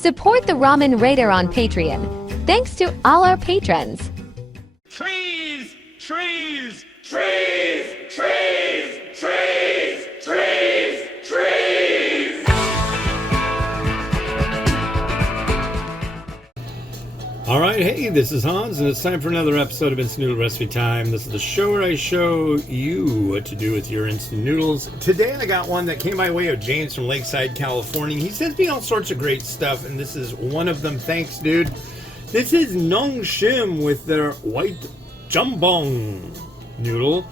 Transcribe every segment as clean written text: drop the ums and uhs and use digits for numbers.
Support the Ramen Raider on Patreon. Thanks to all our patrons. Trees! Trees! Trees! Trees! Trees! Trees! Trees! Alright, hey, this is Hans, and it's time for another episode of Instant Noodle Recipe Time. This is the show where I show you what to do with your instant noodles. Today I got one that came by way of James from Lakeside, California. He sends me all sorts of great stuff, and this is one of them. Thanks, dude. This is Nongshim with their white Jjamppong noodle.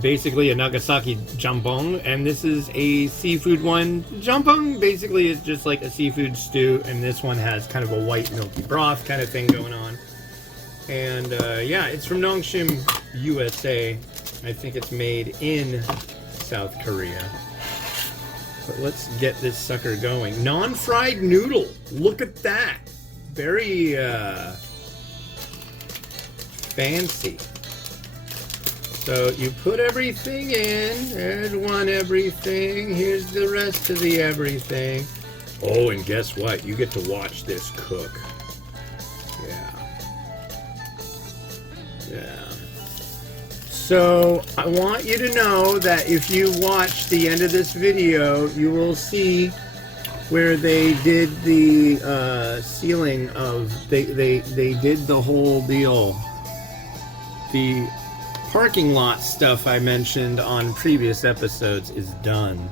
Basically a Nagasaki Jjamppong, and this is a seafood one. Jjamppong basically is just like a seafood stew, and this one has kind of a white milky broth kind of thing going on. And yeah, it's from Nongshim, USA. I think it's made in South Korea. But let's get this sucker going. Non-fried noodle. Look at that. Very fancy. So you put everything in. There's one everything. Here's the rest of the everything. Oh, and guess what? You get to watch this cook. Yeah. Yeah. So I want you to know that if you watch the end of this video, you will see where they did the sealing of, they did the whole deal. The parking lot stuff I mentioned on previous episodes is done.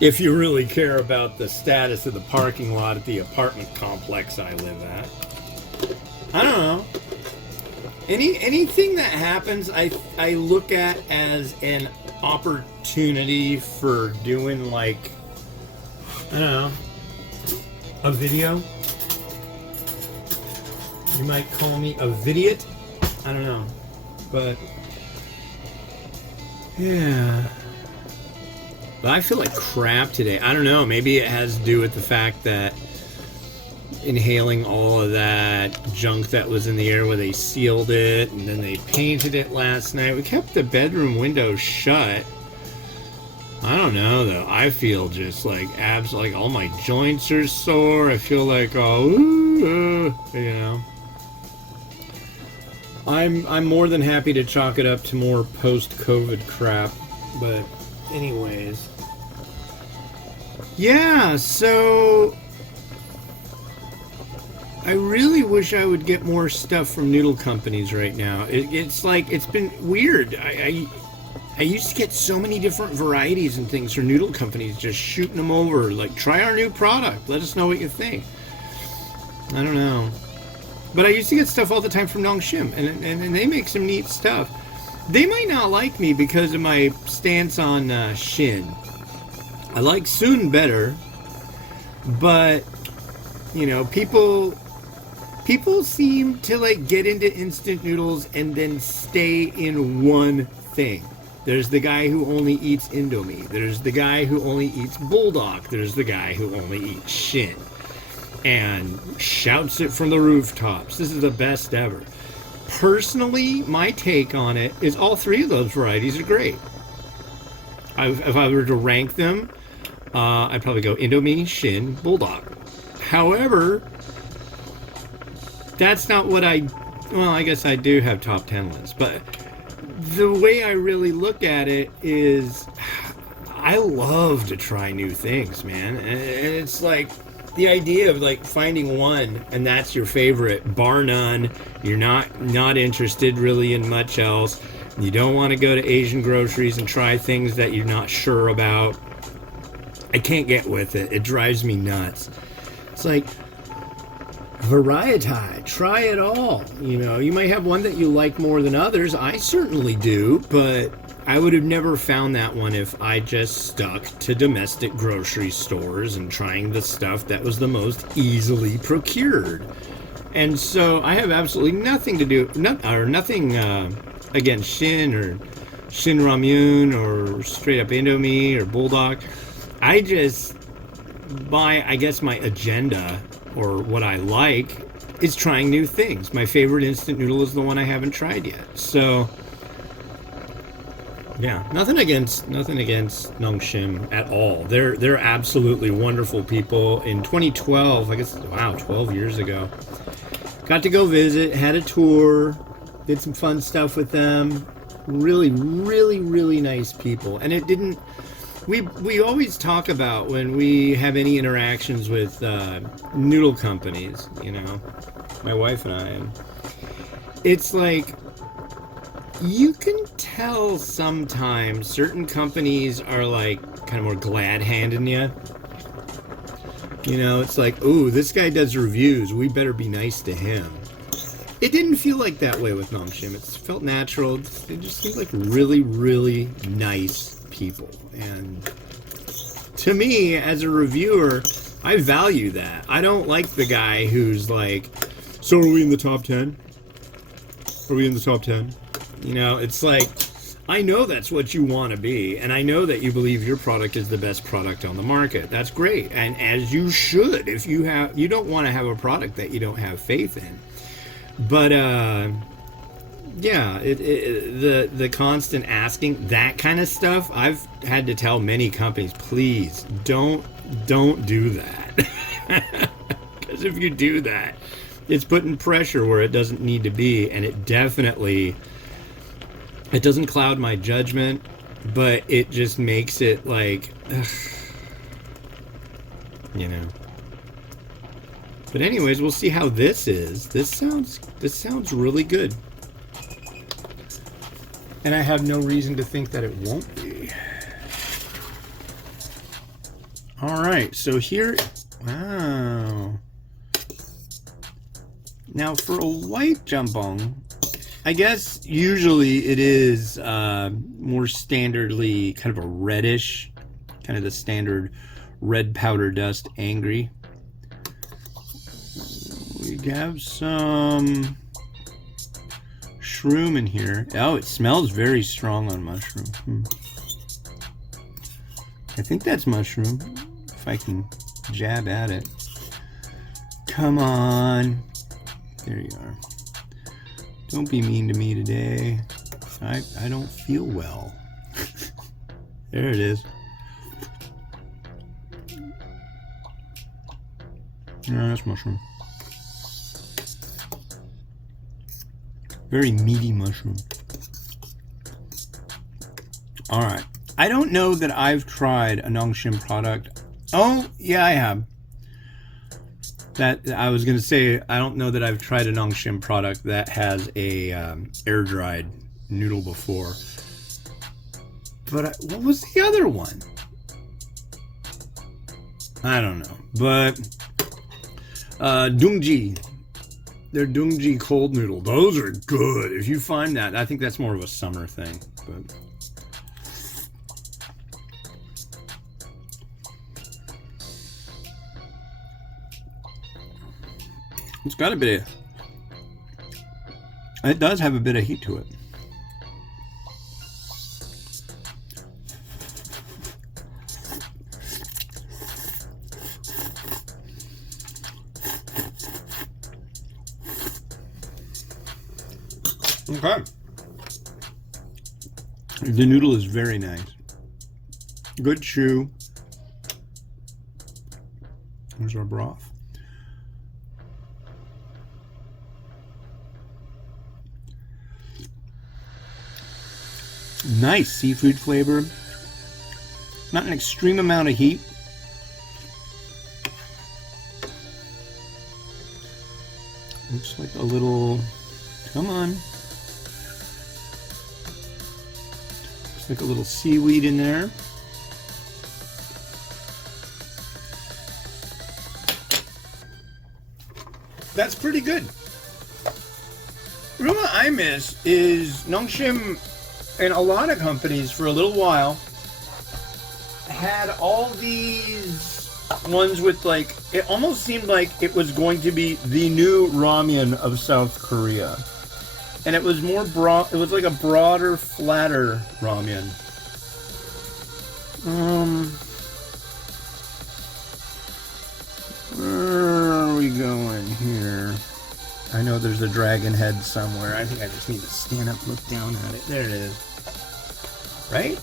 If you really care about the status of the parking lot at the apartment complex I live at. I don't know. Anything that happens I look at as an opportunity for doing, like, I don't know, a video. You might call me a vidiot. I don't know, but yeah. But I feel like crap today. I don't know, maybe it has to do with the fact that inhaling all of that junk that was in the air where they sealed it and then they painted it last night. We kept the bedroom window shut. I don't know though. I feel just like like all my joints are sore. I feel like you know. I'm more than happy to chalk it up to more post-COVID crap, but anyways. Yeah, so I really wish I would get more stuff from noodle companies right now. It's like, it's been weird. I used to get so many different varieties and things from noodle companies, just shooting them over, like, try our new product, let us know what you think. I don't know. But I used to get stuff all the time from Nongshim, and they make some neat stuff. They might not like me because of my stance on Shin. I like Soon better, but, you know, people seem to, like, get into instant noodles and then stay in one thing. There's the guy who only eats Indomie. There's the guy who only eats Bulldog. There's the guy who only eats Shin. And shouts it from the rooftops. This is the best ever. Personally, my take on it is all three of those varieties are great. If I were to rank them, I'd probably go Indomie, Shin, Bulldog. However, that's not what well, I guess I do have top 10 lists, but the way I really look at it is I love to try new things, man. And it's like, the idea of, like, finding one and that's your favorite, bar none, you're not interested really in much else, you don't want to go to Asian groceries and try things that you're not sure about. I can't get with it. It drives me nuts. It's like, variety, try it all. You know, you might have one that you like more than others. I certainly do, but I would have never found that one if I just stuck to domestic grocery stores and trying the stuff that was the most easily procured. And so I have absolutely nothing to do, nothing against Shin or Shin Ramyun or straight up Indomie or Bulldog. I just, I guess my agenda or what I like is trying new things. My favorite instant noodle is the one I haven't tried yet. So Yeah, nothing against Nongshim at all. They're absolutely wonderful people. In 2012, I guess, wow, 12 years ago, got to go visit, had a tour, did some fun stuff with them. Really, really, really nice people. And it didn't. We always talk about when we have any interactions with noodle companies, you know, my wife and I, and it's like, you can tell sometimes certain companies are like kind of more glad-handing you. You know, it's like, ooh, this guy does reviews, we better be nice to him. It didn't feel like that way with Nongshim. It felt natural. They just seemed like really, really nice people. And to me, as a reviewer, I value that. I don't like the guy who's like, so are we in the top 10? Are we in the top 10? You know, it's like, I know that's what you want to be, and I know that you believe your product is the best product on the market. That's great, and as you should. If you don't want to have a product that you don't have faith in. But yeah, the constant asking, that kind of stuff, I've had to tell many companies, please don't do that. Because if you do that, it's putting pressure where it doesn't need to be, and it doesn't cloud my judgment, but it just makes it like, ugh, you know. But anyways, we'll see how this is. This sounds really good. And I have no reason to think that it won't be. All right, so here, wow. Now for a white jjamppong, I guess usually it is more standardly kind of a reddish, kind of the standard red powder dust angry. We have some shroom in here. Oh, it smells very strong on mushroom. I think that's mushroom, if I can jab at it. Come on. There you are. Don't be mean to me today. I don't feel well. There it is. No, that's mushroom. Very meaty mushroom. All right. I don't know that I've tried a Nongshim product. Oh, yeah, I have. That I was going to say, I don't know that I've tried a Nongshim product that has a air-dried noodle before. But what was the other one? I don't know. But Dungji. They're Dungji cold noodle. Those are good. If you find that, I think that's more of a summer thing. But it's got a bit of, it does have a bit of heat to it. Okay. The noodle is very nice. Good chew. Here's our broth. Nice seafood flavor. Not an extreme amount of heat. Looks like a little, come on. Like a little seaweed in there. That's pretty good. What I miss is Nongshim, and a lot of companies for a little while had all these ones with, like, it almost seemed like it was going to be the new ramen of South Korea. And it was more broad, it was like a broader, flatter ramen. Where are we going here? I know there's a dragon head somewhere. I think I just need to stand up and look down at it. There it is. right?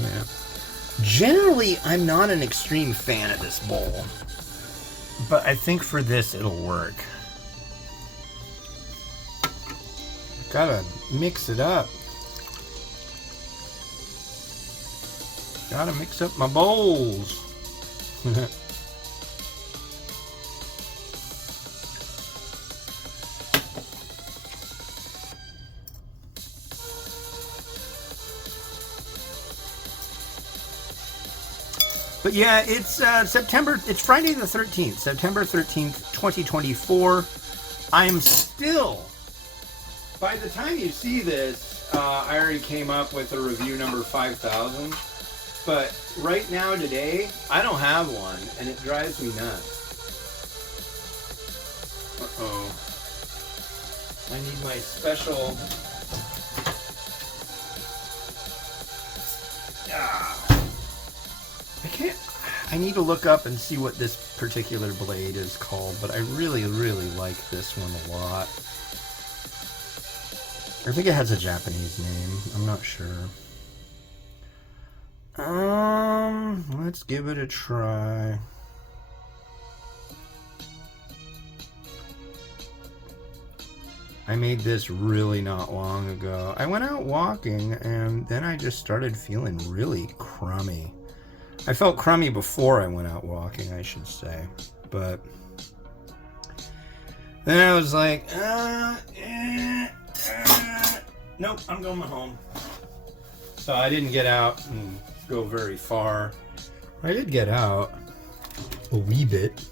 Yeah. Generally, I'm not an extreme fan of this bowl, but I think for this it'll work. Gotta mix it up. Gotta mix up my bowls. But yeah, it's it's Friday the 13th, September 13th, 2024. I'm still, by the time you see this, I already came up with a review number 5,000. But right now, today, I don't have one, and it drives me nuts. Uh-oh. I need my special... I need to look up and see what this particular blade is called, but I really, really like this one a lot. I think it has a Japanese name. I'm not sure. Let's give it a try. I made this really not long ago. I went out walking and then I just started feeling really crummy. I felt crummy before I went out walking, I should say. But then I was like, nope, I'm going home. So I didn't get out and go very far. I did get out a wee bit.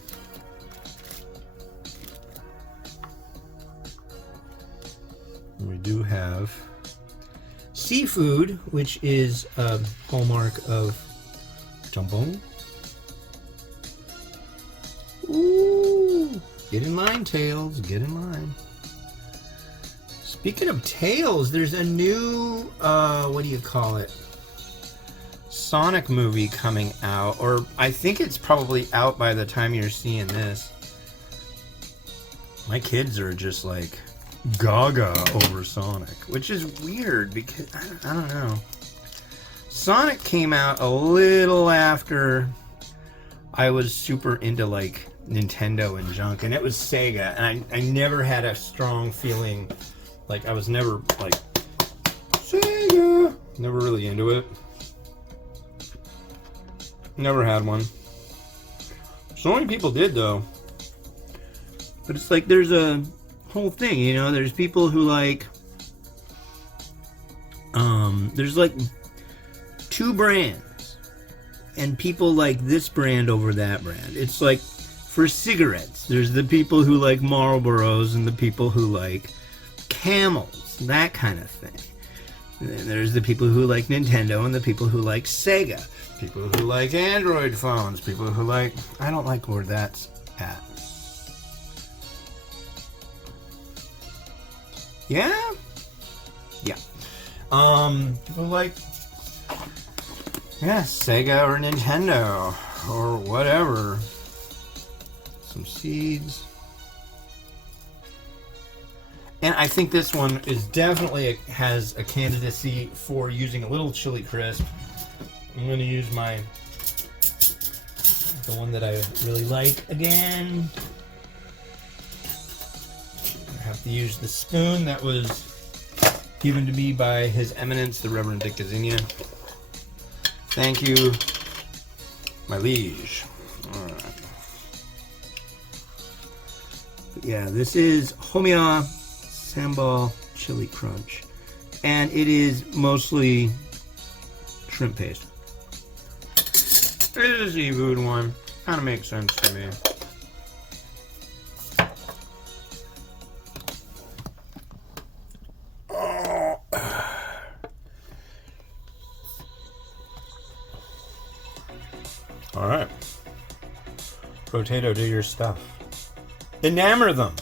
We do have seafood, which is a hallmark of Jjamppong. Ooh! Get in line, Tails. Get in line. Speaking of Tails, there's a new, what do you call it? Sonic movie coming out. Or I think it's probably out by the time you're seeing this. My kids are just like gaga over Sonic. Which is weird because, I don't know. Sonic came out a little after I was super into like Nintendo and junk, and it was Sega, and I never had a strong feeling, like I was never like Sega, never really into it, never had one. So many people did though, but it's like there's a whole thing, you know, there's people who like there's like two brands, and people like this brand over that brand. It's like for cigarettes, there's the people who like Marlboros and the people who like Camels, that kind of thing. And then there's the people who like Nintendo and the people who like Sega, people who like Android phones, people who like, I don't like where that's at. Yeah? Yeah. People like, yeah, Sega or Nintendo or whatever. Some seeds. And I think this one is definitely has a candidacy for using a little chili crisp. I'm going to use the one that I really like again. I have to use the spoon that was given to me by His Eminence, the Reverend Dick Gazinia. Thank you, my liege. All right. Yeah, this is Homiya Sambal Chili Crunch, and it is mostly shrimp paste. It is a seafood one. Kind of makes sense to me. All right, Potato, do your stuff. Enamor them.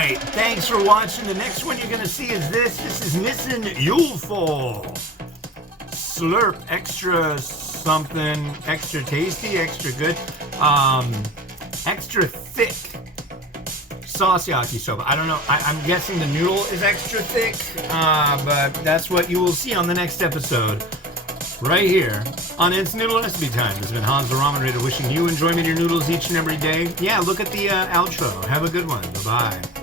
right, thanks for watching. The next one you're gonna see is this. This is Nissen Yuleful. Slurp, extra something, extra tasty, extra good, extra thick sauce yakisoba. I don't know. I'm guessing the noodle is extra thick, but that's what you will see on the next episode. Right here on Instant Noodle Recipe Time. This has been Hans the Ramen Raider wishing you enjoyment of your noodles each and every day. Yeah, look at the outro. Have a good one. Bye-bye.